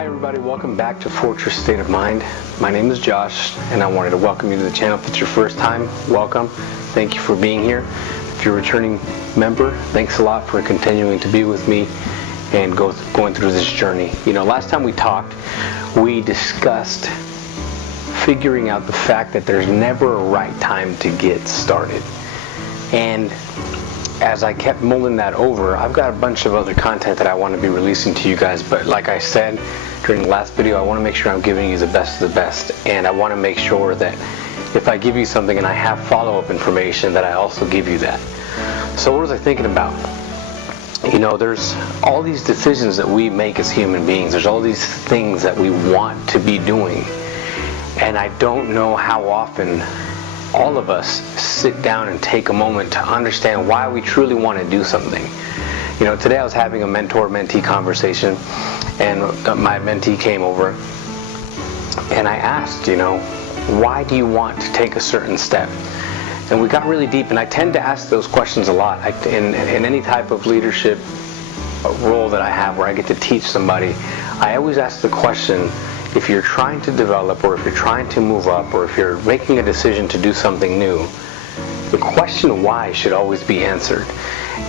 Hi everybody, welcome back to Fortress State of Mind. My name is Josh and I wanted to welcome you to the channel. If it's your first time, welcome. Thank you for being here. If you're a returning member, thanks a lot for continuing to be with me and going through this journey. You know, last time we talked, we discussed figuring out the fact that there's never a right time to get started. And as I kept mulling that over, I've got a bunch of other content that I want to be releasing to you guys, but like I said during the last video, I want to make sure I'm giving you the best of the best, and I want to make sure that if I give you something and I have follow-up information, that I also give you that. So what was I thinking about? You know, there's all these decisions that we make as human beings. There's all these things that we want to be doing, and I don't know how often all of us sit down and take a moment to understand why we truly want to do something. You know, today I was having a mentor-mentee conversation, and my mentee came over, and I asked, you know, why do you want to take a certain step? And we got really deep, and I tend to ask those questions a lot. In any type of leadership role that I have where I get to teach somebody, I always ask the question, if you're trying to develop, or if you're trying to move up, or if you're making a decision to do something new, the question why should always be answered.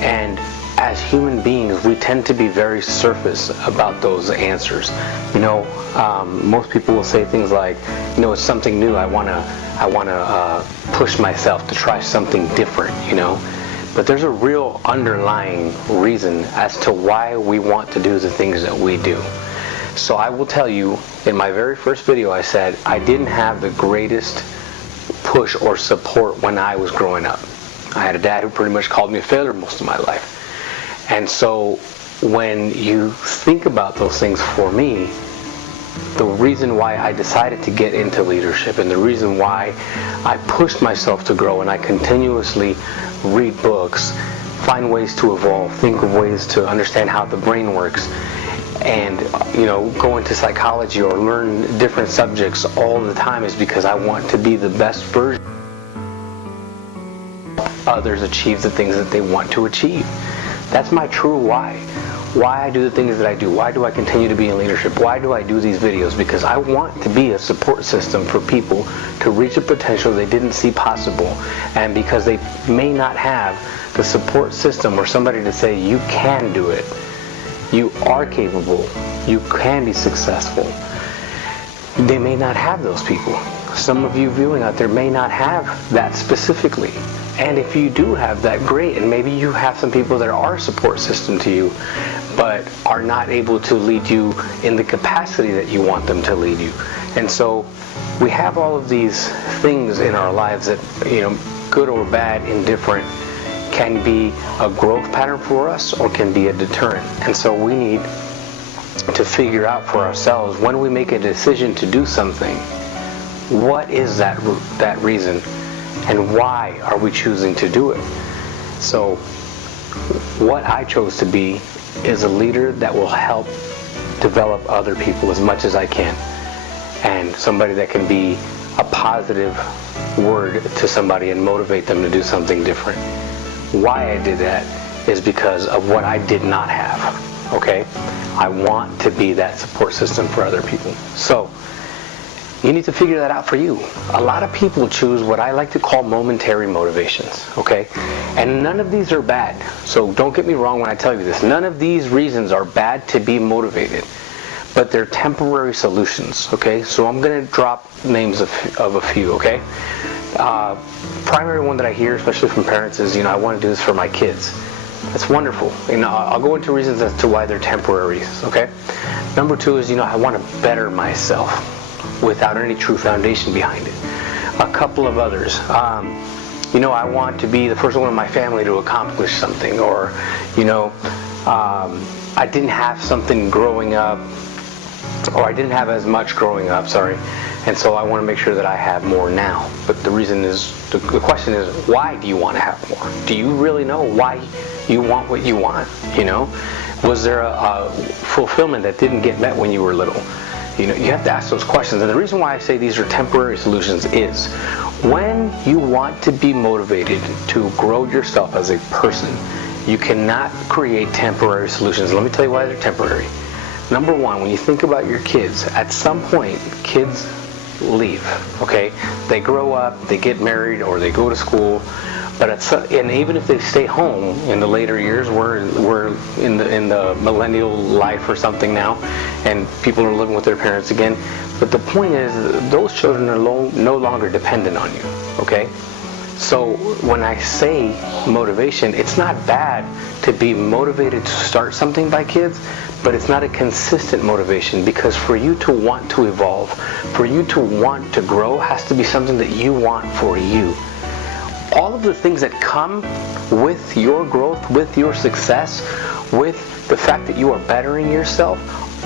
And as human beings, we tend to be very surface about those answers. You know, most people will say things like, you know, it's something new, I want to push myself to try something different, you know. But there's a real underlying reason as to why we want to do the things that we do. So I will tell you, in my very first video I said I didn't have the greatest push or support when I was growing up. I had a dad who pretty much called me a failure most of my life. And so when you think about those things, for me, the reason why I decided to get into leadership and the reason why I pushed myself to grow and I continuously read books, find ways to evolve, think of ways to understand how the brain works, and, you know, go into psychology or learn different subjects all the time is because I want to be the best version of others achieve the things that they want to achieve. That's my true why. Why I do the things that I do. Why do I continue to be in leadership? Why do I do these videos? Because I want to be a support system for people to reach a potential they didn't see possible, and because they may not have the support system or somebody to say, you can do it. You are capable. You can be successful. They may not have those people. Some of you viewing out there may not have that specifically. And if you do have that, great. And maybe you have some people that are a support system to you, but are not able to lead you in the capacity that you want them to lead you. And so we have all of these things in our lives that, you know, good or bad, indifferent, can be a growth pattern for us or can be a deterrent. And so we need to figure out for ourselves, when we make a decision to do something, what is that reason and why are we choosing to do it? So what I chose to be is a leader that will help develop other people as much as I can, and somebody that can be a positive word to somebody and motivate them to do something different. Why I did that is because of what I did not have, okay? I want to be that support system for other people. So you need to figure that out for you. A lot of people choose what I like to call momentary motivations, okay? And none of these are bad. So don't get me wrong when I tell you this. None of these reasons are bad to be motivated, but they're temporary solutions, okay? So I'm going to drop names of a few, okay? Primary one that I hear, especially from parents, is, you know, I want to do this for my kids. That's wonderful. And I'll go into reasons as to why they're temporary, okay? Number two is, you know, I want to better myself without any true foundation behind it. A couple of others. You know, I want to be the first one in my family to accomplish something, or, you know, I didn't have something growing up, or I didn't have as much growing up, sorry, and so I want to make sure that I have more now. But the reason is, the question is, why do you want to have more? Do you really know why you want what you want? You know, was there a fulfillment that didn't get met when you were little? You know, you have to ask those questions. And the reason why I say these are temporary solutions is, when you want to be motivated to grow yourself as a person, you cannot create temporary solutions. Let me tell you why they're temporary. Number one, when you think about your kids, at some point, kids leave, okay? They grow up, they get married, or they go to school, but and even if they stay home in the later years, we're in the millennial life or something now, and people are living with their parents again. But the point is, those children are no longer dependent on you, okay? So when I say motivation, it's not bad to be motivated to start something by kids, but it's not a consistent motivation, because for you to want to evolve, for you to want to grow, has to be something that you want for you. All of the things that come with your growth, with your success, with the fact that you are bettering yourself,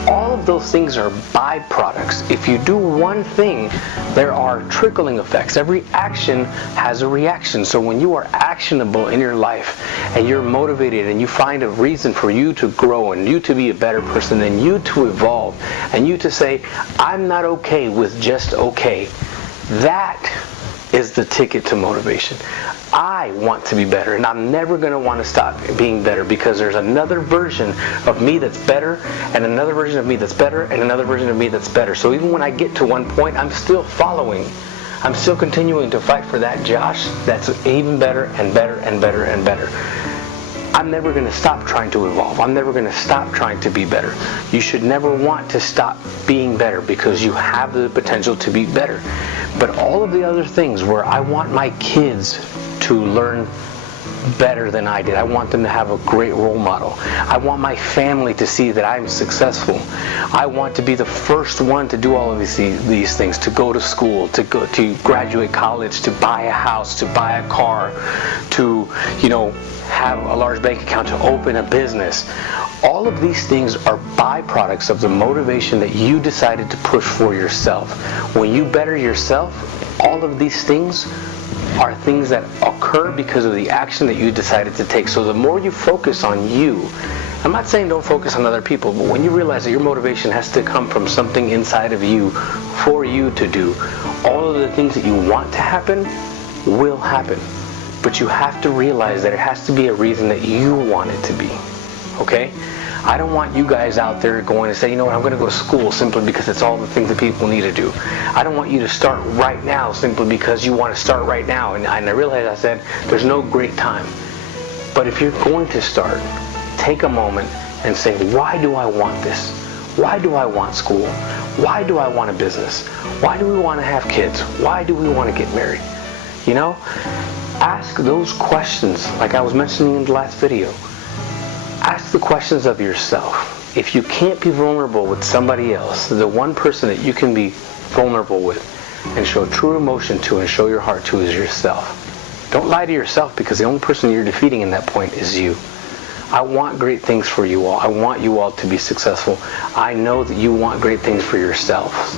all of those things are byproducts. If you do one thing, there are trickling effects. Every action has a reaction. So when you are actionable in your life and you're motivated and you find a reason for you to grow and you to be a better person and you to evolve and you to say, I'm not okay with just okay, that is the ticket to motivation. I want to be better, and I'm never going to want to stop being better, because there's another version of me that's better, and another version of me that's better, and another version of me that's better. So even when I get to one point, I'm still following. I'm still continuing to fight for that Josh that's even better and better and better and better. I'm never going to stop trying to evolve. I'm never going to stop trying to be better. You should never want to stop being better, because you have the potential to be better. But all of the other things where I want my kids to learn better than I did, I want them to have a great role model. I want my family to see that I'm successful. I want to be the first one to do all of these things, to go to school, to graduate college, to buy a house, to buy a car, to, have a large bank account, to open a business. All of these things are byproducts of the motivation that you decided to push for yourself. When you better yourself, all of these things are things that occur because of the action that you decided to take. So the more you focus on you, I'm not saying don't focus on other people, but when you realize that your motivation has to come from something inside of you for you to do, all of the things that you want to happen will happen. But you have to realize that it has to be a reason that you want it to be. Okay? I don't want you guys out there going to say, you know what, I'm going to go to school simply because it's all the things that people need to do. I don't want you to start right now simply because you want to start right now. And I realize I said there's no great time. But if you're going to start, take a moment and say, why do I want this? Why do I want school? Why do I want a business? Why do we want to have kids? Why do we want to get married? Ask those questions like I was mentioning in the last video. Ask the questions of yourself. If you can't be vulnerable with somebody else, the one person that you can be vulnerable with and show true emotion to and show your heart to is yourself. Don't lie to yourself, because the only person you're defeating in that point is you. I want great things for you all. I want you all to be successful. I know that you want great things for yourselves.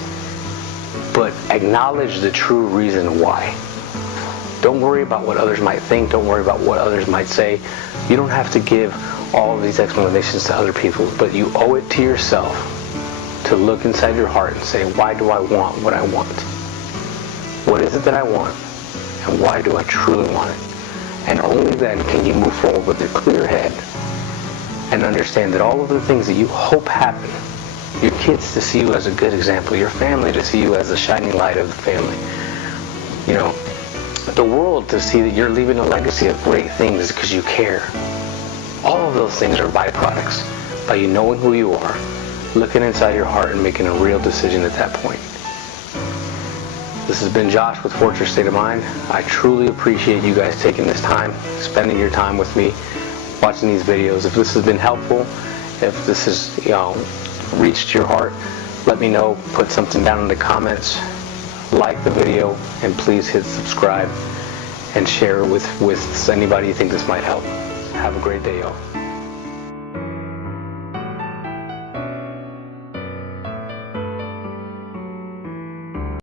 But acknowledge the true reason why. Don't worry about what others might think. Don't worry about what others might say. You don't have to give all of these explanations to other people, but you owe it to yourself to look inside your heart and say, why do I want what I want? What is it that I want? And why do I truly want it? And only then can you move forward with a clear head and understand that all of the things that you hope happen, your kids to see you as a good example, your family to see you as the shining light of the family, the world to see that you're leaving a legacy of great things because you care. All of those things are byproducts by you knowing who you are, looking inside your heart and making a real decision at that point. This has been Josh with Fortress State of Mind. I truly appreciate you guys taking this time, spending your time with me, watching these videos. If this has been helpful, if this has reached your heart, let me know. Put something down in the comments. Like the video, and please hit subscribe and share it with anybody you think this might help. Have a great day, y'all.